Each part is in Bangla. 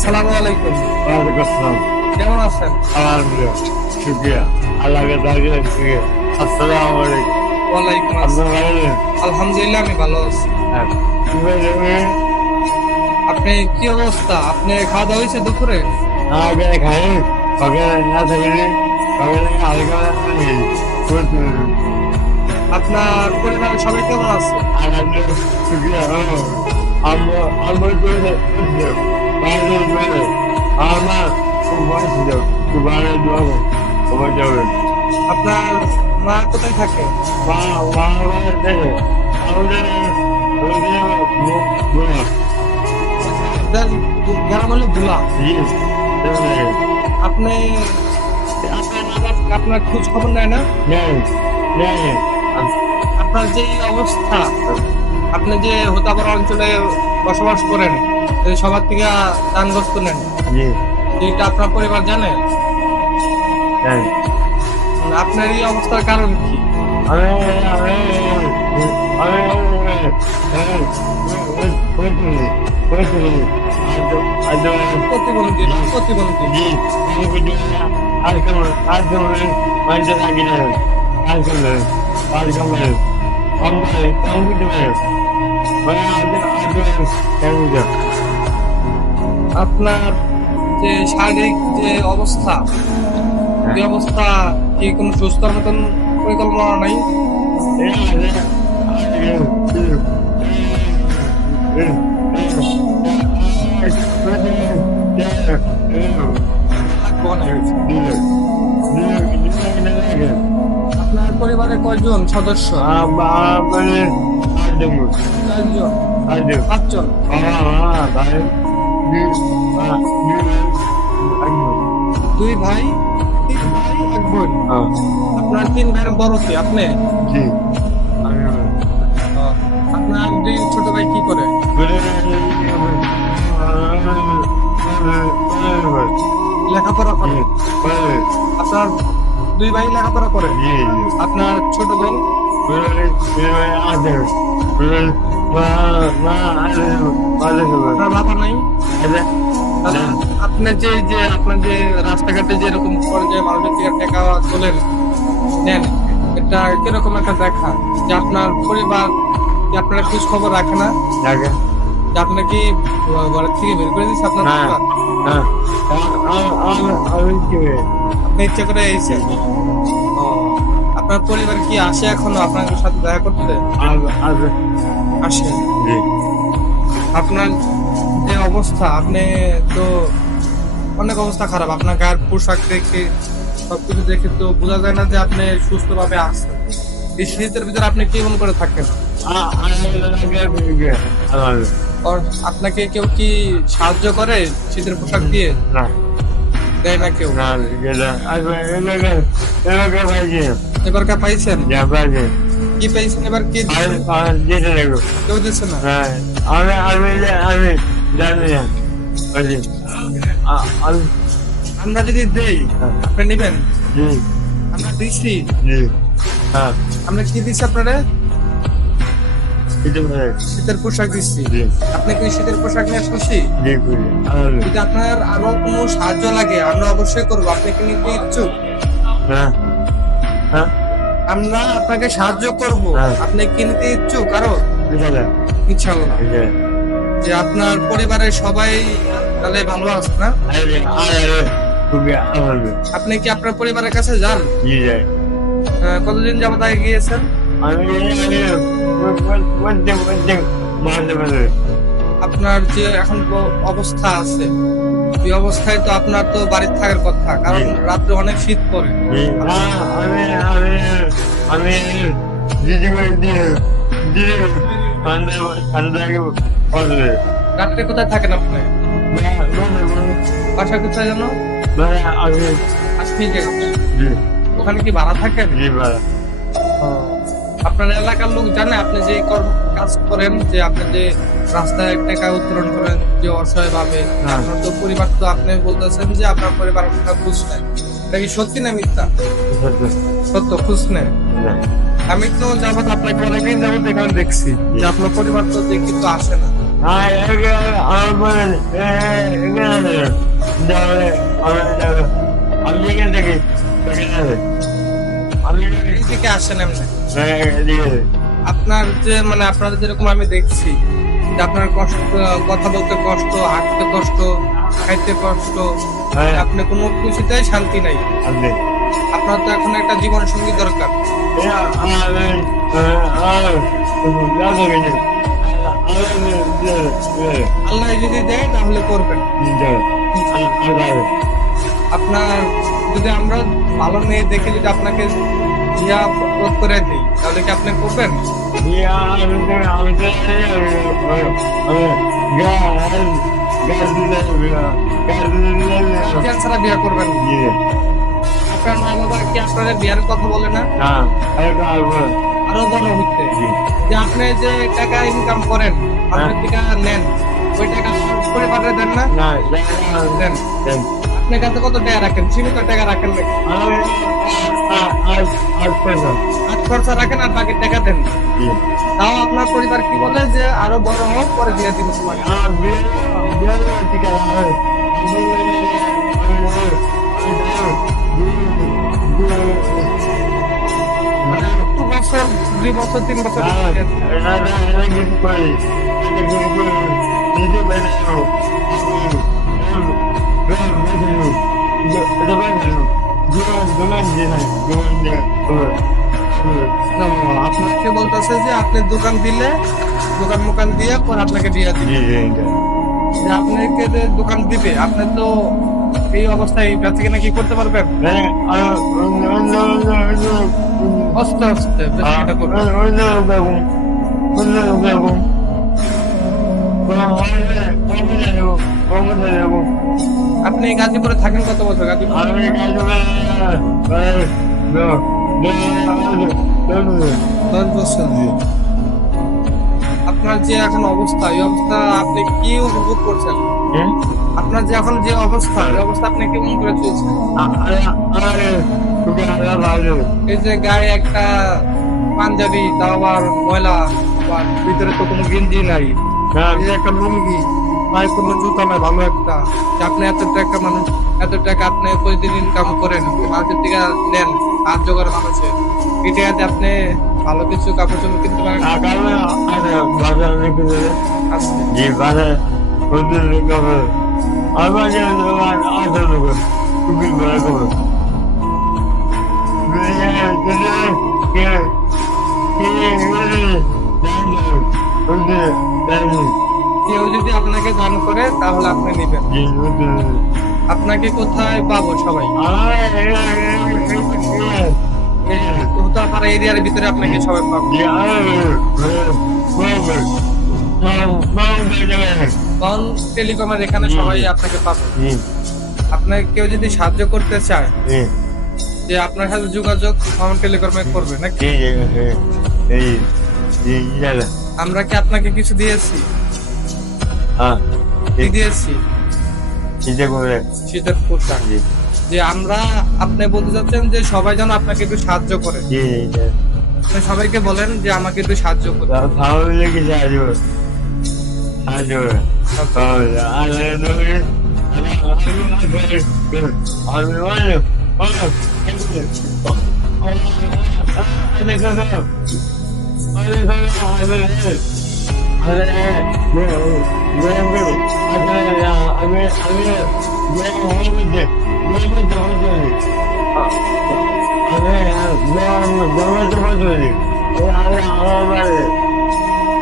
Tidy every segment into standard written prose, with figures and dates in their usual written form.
আসসালামু আলাইকুম। ওয়ালাইকুম আসসালাম। কেমন আছেন? আলহামদুলিল্লাহ, শুকরিয়া আল্লাহকে দাঁড়িয়ে শুকরিয়া। আসসালামু আলাইকুম। ওয়ালাইকুম আপনার আসসালাম। ভালো নেই? আলহামদুলিল্লাহ আমি ভালো আছি। হ্যাঁ। কি বলছে? আপনি কি অবস্থা? আপনি খাওয়া দাওয়া হয়েছে দুপুরে? আগে খাই সকালে না থাকলে সকালে আলাদা আপনার পরিবারের সবাই কেমন আছে? আলহামদুলিল্লাহ, শুকরিয়া। আমরা আমরা করে বাইরে বাইরে আমার খুব বয়স যাও একটু বাইরে যাবো সবাই যাবে। আপনার মা কোথায় থাকে? মা মা দেখে আমাদের আপনার গ্রাম হলো ভোলা। আপনি আপনার মা বাবা আপনার খোঁজ খবর নেয় না? আপনার যে অবস্থা, আপনি যে হোতাপাড়া অঞ্চলে বসবাস করেন, সবার থেকে দানগ্রস্ত নেন, এটা আপনার পরিবার জানে? আপনার এই অবস্থার কারণ কি? প্রতিবন্ধী প্রতিবন্ধী আপনার যে শারীরিক যে অবস্থা, এই অবস্থা কি কোনো সুস্থর মতন পরিকল্পনা নাই? আপনার পরিবারে কয়জন সদস্য? চারজন, পাঁচজন। দুই ভাই, তিন ভাই, এক বোন। আপনার তিন ভাইয়ের বড় কি আপনি? আপনার দুই ছোট ভাই কি করে? লেখাপড়া করে। আপনার দুই ভাই লেখাপড়া করে? আপনার ছোট বোন? আপনার বাবা নাই? আপনার যে যে আপনার যে রাস্তাঘাটে যেরকম পর্যায়ে মানুষের থেকে টাকা তোলেন নেন, এটা কিরকম একটা দেখা যে আপনার পরিবার কি আপনার খোঁজ খবর রাখে না? যে আপনার কি ঘরের থেকে বের করে দিচ্ছে আপনার পরিবার? আপনি ইচ্ছা করে এসেছেন? আপনার পরিবার কি আসে এখনো আপনার সাথে দেখা করতে? আসে। আপনার যে অবস্থা, আপনি তো অনেক অবস্থা খারাপ। আপনার গায়ের পোশাক দেখে, সবকিছু দেখে তো বোঝা যায় না যে আপনি সুস্থভাবে আছেন। এই শীতের ভিতরে আপনি কেমন করে থাকেন? আপনাকে কেউ কি সাহায্য করে শীতের পোশাক দিয়ে? দেয় না কেউ? এবার পাইছেন? কি পাইছেন এবার? কি কেউ দিচ্ছে না? আমরা যদি দেই আপনি নিবেন? আমরা দিচ্ছি। আমরা কি দিচ্ছি আপনারা? শীতের পোশাক দিচ্ছি। আপনি কি শীতের পোশাক নিয়ে খুশি? যদি আপনার আরো কোনো সাহায্য লাগে আমরা অবশ্যই করবো। আপনি কি নিতে ইচ্ছুক? আমরা আপনাকে সাহায্য করব। আপনি কি নিতে ইচ্ছুক? আরো ইনশাআল্লাহ। যে আপনার পরিবারের সবাই তাহলে ভালো আছে না? আপনি কি আপনার পরিবারের কাছে যান? কতদিন যাবত আগে গিয়েছেন? আপনার যে এখন অবস্থা আছে, এই অবস্থায় তো আপনার তো বাড়িতে থাকার কথা, কারণ রাত্রে অনেক শীত পড়ে। রাত্রে কোথায় থাকেন আপনি? বাসা কোথায় জানো? কাশ্মীরে। ওখানে কি ভাড়া থাকেন? আপনার এলাকার লোক জানে আপনি যে কাজ করেন, যে আপনি যে রাস্তায় টাকা উত্তোলন করেন যে অসহায় ভাবে? আপনার তো পরিবার, তো আপনি বলতেছেন যে আপনার পরিবার খোঁজ নেয়, এটা কি সত্যি না মিথ্যা? সত্য, খোঁজ নেয়। আমি তো যাবত আপনাকে অনেকদিন যাবত এখানে দেখছি যে আপনার পরিবার তো দেখি তো আসে না। আমি এখান থেকে আমি এইদিকে আসেন এমনি। আপনার যে মানে আপনার যেরকম আমি দেখছি যে আপনার কষ্ট, কথা বলতে কষ্ট, হাঁটতে কষ্ট, খাইতে কষ্ট, আপনি কোনো কিছুতেই শান্তি নাই। আপনার তো এখন একটা জীবন সঙ্গী দরকার। আল্লাহ যদি দেয় তাহলে করবেন। আপনার যদি আমরা ভালো মেয়ে দেখে যদি আপনাকে বিয়া প্রপোজ করে দিই তাহলে কি আপনি করবেন? গার্জিয়ান ছাড়া বিয়া করবেন না? আপনার মা বাবা কি আপনার বিয়ার কথা বলে না? আরো বড় হইতে যে আপনি যে টাকা ইনকাম করেন, আপনি টাকা নেন, ওই টাকা আপনার পরিবারে দেন না? দেন। আপনার কাছে কত টাকা রাখেন? সীমিত টাকা রাখেন নাকি? হাত খরচা রাখেন আর বাকি টাকা দেন। তাও আপনার পরিবার কি বলে যে আরো বড় হোক পরে দিয়ে দিব তোমাকে। মানে 2 বছর 2 বছর 3 বছর আপনাকে বলতেছে যে আপনি দোকান দিলে দোকান মোকান দিয়ে পরে আপনাকে দিয়ে দিবে। যে আপনাকে যে দোকান দিবে আপনি তো এই অবস্থায় বেঁচে কিনা কি করতে পারবেন? আস্তে আস্তে বেঁচে কিনা করবেন। আপনি গাজীপুরে থাকেন কত বছর? গাজীপুর 10 বছর। আপনার যে এখন অবস্থা, এই অবস্থা আপনি কি উপভোগ করছেন? আপনার যে এখন যে অবস্থা, এই অবস্থা আপনি কেমন করে চলছেন? এই যে গায়ে একটা পাঞ্জাবি, তাও আবার ময়লা, আবার ভিতরে তো কোনো গেঞ্জি নাই, এই যে একটা লুঙ্গি, পায়ে কোনো জুতা নাই ভালো একটা, যে আপনি এত টাকা মানুষ, এত টাকা আপনি প্রতিদিন ইনকাম করেন, মানুষের থেকে নেন, সাহায্য করেন মানুষের, এই টাকা দিয়ে আপনি ভালো কিছু কাপড় চোপড় কিনতে পারেন? কেউ যদি আপনাকে দান করে তাহলে আপনি নেবেন। আপনাকে কোথায় পাবো সবাই? উত্তরপাড়া এরিয়ার ভিতরে আপনাকে সবাই পাবো। বন টেলিকমের এখানে সবাই আপনাকে পাবে। আপনাকে কেউ যদি সাহায্য করতে চায় যে আপনার সাথে যোগাযোগ বন টেলিকমে করবে নাকি? আমরা কি আপনাকে কিছু দিয়েছি? কি দিয়েছি? শীতের পোশাক। যে আমরা, আপনি বলতে চাচ্ছেন যে সবাই যেন আপনাকে একটু সাহায্য করে। আপনি সবাইকে বলেন যে আমাকে একটু সাহায্য করে।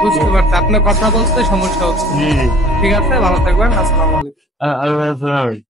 বুঝতে পারছি, আপনার কথা বলতে সমস্যা হচ্ছে। ঠিক আছে, ভালো থাকবেন। আসসালামু আলাইকুম।